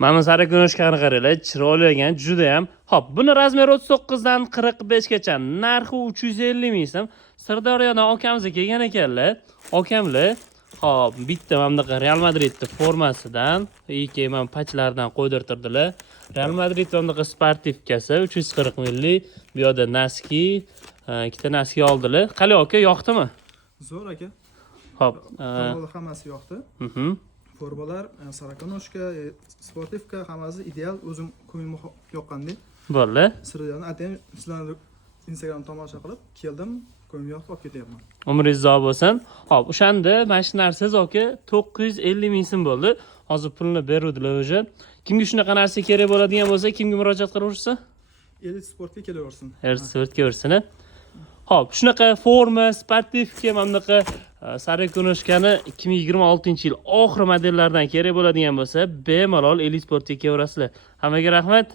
Mana sarako'nishkani qaranglar, chiroyli ekan, juda ham. Xo'p, buni razmeri 39 dan 45 gacha, narxi 350 ming so'm. Sirdaryodan okamizga kelgan ekanlar. Okamlar, xo'p, bitta mana bunaqa Real Madridning formasidan, keyin pachlardan qo'ydirtirdilar. Real Madrid mana bunaqa sportivkasi 340 millik, bu yerda naski, ikkita naski oldilar. Qalay aka, yoqdimi? Zo'r aka. Xo'p, Hammasi yoqdi. Formalar, sarakonoshka, sportivka hammasi ideal, o'zim ko'nglim yoqqandek. bo'ldi. Sirdaryodan atayam sizlarni Instagram tomosha qilib keldim, ko'nglim yoqib olib ketyapman. Umringiz uzoq bo'lsin. Xo'p, o'shanda mana shu narsangiz aka 950 ming so'm bo'ldi. Hozir pulni beruvdilar o'sha. Kimga shunaqa narsa kerak bo'ladigan bo'lsa, kimga murojaat qilaversa? Elit sportga kelaversin. Elit sportga bersin. Xo'p, shunaqa forma, sportivka, mana bunaqa sarako'nishkani 2026-yil oxir modellardan kerak bo'ladigan bo'lsa, bemalol Elit sportga kelaverasizlar. Hammaga rahmat.